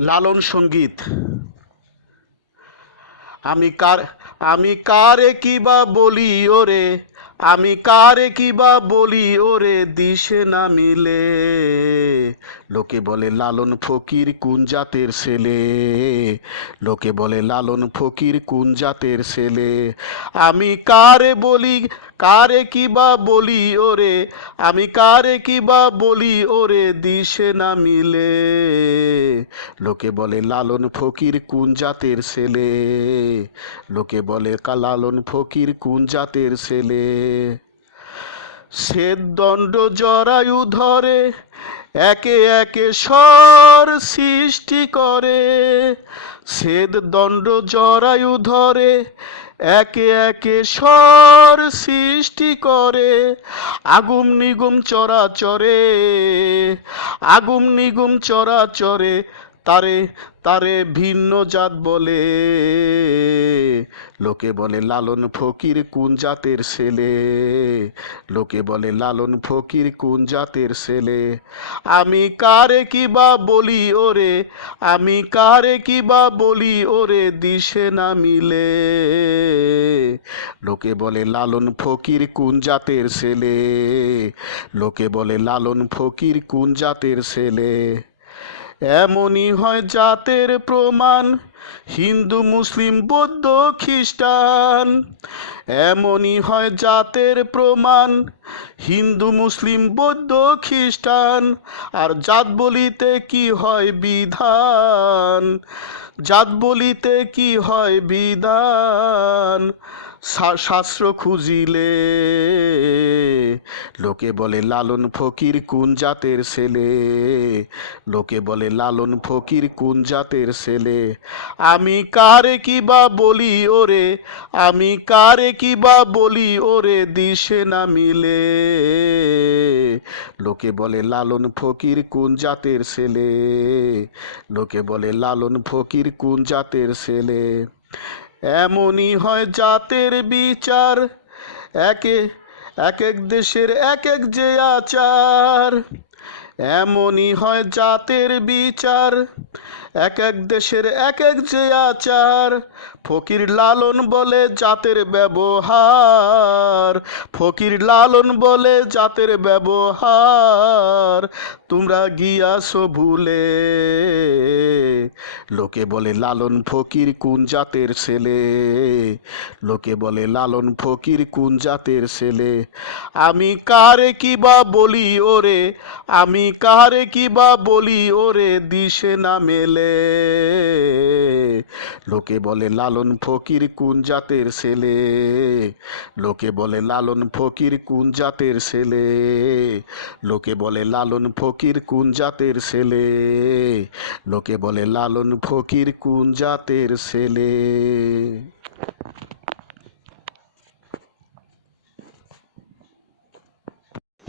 লালন সংগীত। আমি কার, আমি কারে কিবা বলি ওরে, আমি কারে কিবা বলি ওরে, দিশে না মিলে। লোকে বলে লালন ফকির কোন জাতের ছেলে? লোকে বলে লালন ফকির কোন জাতের ছেলে? আমি কারে বলি কারে কিবা বলি ওরে? আমি কারে কিবা বলি ওরে? দিশে না মিলে। লোকে বলে, লালন ফকির কোন জাতের ছেলে? লোকে বলে, কা লালন ফকির কোন জাতের ছেলে? শ্বেত দণ্ড জরায়ু ধরে, একে একে স্বর সৃষ্টি করে। শ্বেত দণ্ড জরায়ু ধরে একে একে স্বর সৃষ্টি করে, আগুম নিগুম চরাচরে, আগুম নিগুম চরাচরে, তারে তারে ভিন্ন জাত বলে। লোকে বলে, লালন ফকির কোন জাতের ছেলে? লোকে বলে, লালন ফকির কোন জাতের ছেলে? আমি কারে কিবা বলি ওরে? আমি কারে কিবা বলি ওরে? দিশে না মিলে। লোকে বলে, লালন ফকির কোন জাতের ছেলে? লোকে বলে, লালন ফকির কোন জাতের ছেলে? এমনই হয় জাতের প্রমাণ, হিন্দু, মুসলিম, বৌদ্ধ, খ্রিস্টান। এমনই হয় জাতের প্রমাণ, হিন্দু, মুসলিম, বৌদ্ধ, খ্রিস্টান। আর জাত বলিতে কি হয় বিধান? জাত বলিতে কি হয় বিধান? শাস্ত্র খুঁজিলে লোকে বলে, লালন ফকির কোন জাতের ছেলে? লোকে বলে, লালন ফকির কোন জাতের ছেলে? আমি কারে কিবা বলি ওরে? আমি কারে কিবা বলি ওরে? দিশে না মিলে। লোকে বলে, লালন ফকির কোন জাতের ছেলে? লোকে বলে, লালন ফকির কোন জাতের ছেলে? এমনই হয় জাতের বিচার। একে এক এক দেশের এক এক যে আচার, এমনই হয় জাতের বিচার। এক এক দেশের এক এক যে আচার, ফকির লালন বলে জাতের ব্যবহার। ফকির লালন বলে জাতের ব্যবহার, তোমরা গিয়াছো ভুলে। লোকে বলে, লালন ফকির কোন জাতের ছেলে? লোকে বলে, লালন ফকির কোন জাতের ছেলে? আমি কারে কিবা বলি ওরে? আমি কারে কিবা বলি ওরে? দিশে না মেলে। লোকে বলে, লালন ফকির কোন জাতের ছেলে? লোকে বলে, লালন ফকির কোন জাতের ছেলে? লোকে বলে, লালন ফকির কোন জাতের ছেলে? লোকে বলে, লালন ফকির কোন জাতের ছেলে?